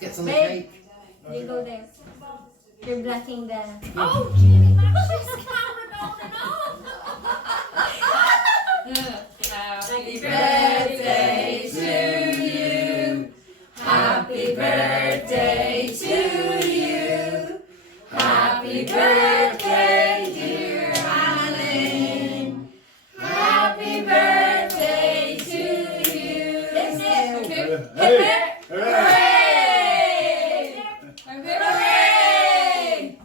get some Babe, cake. you go there. You're blocking the. Oh, Jimmy, she's camera going on. Happy birthday to you. Happy birthday to you. Happy birthday, dear Alan. Happy birthday to you. That's it. Okay. Hey! Hooray! Hooray!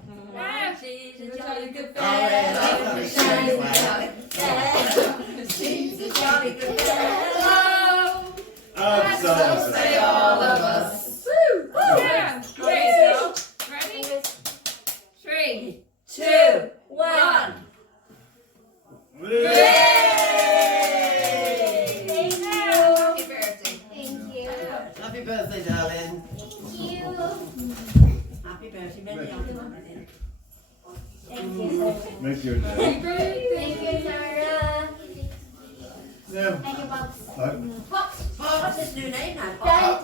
She's a jolly good fellow. She's a jolly good fellow. I'm So sorry. say all of us. Woo! Yeah. Great. Ready? 3, 2, 1. Yay! Thank you. Happy birthday. Thank you. Happy birthday, darling. Thank you. Happy birthday, many Thank you, Sarah. Make your day. Happy birthday. Thank you, Sarah. Now, Thank you, Pops. Pops. What's his new name now? Time.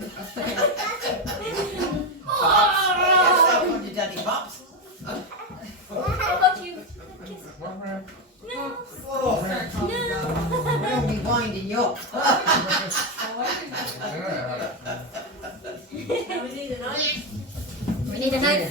Yes, I called you Daddy Pops. How about you? No. Oh, we'll be winding you up. We need a knife.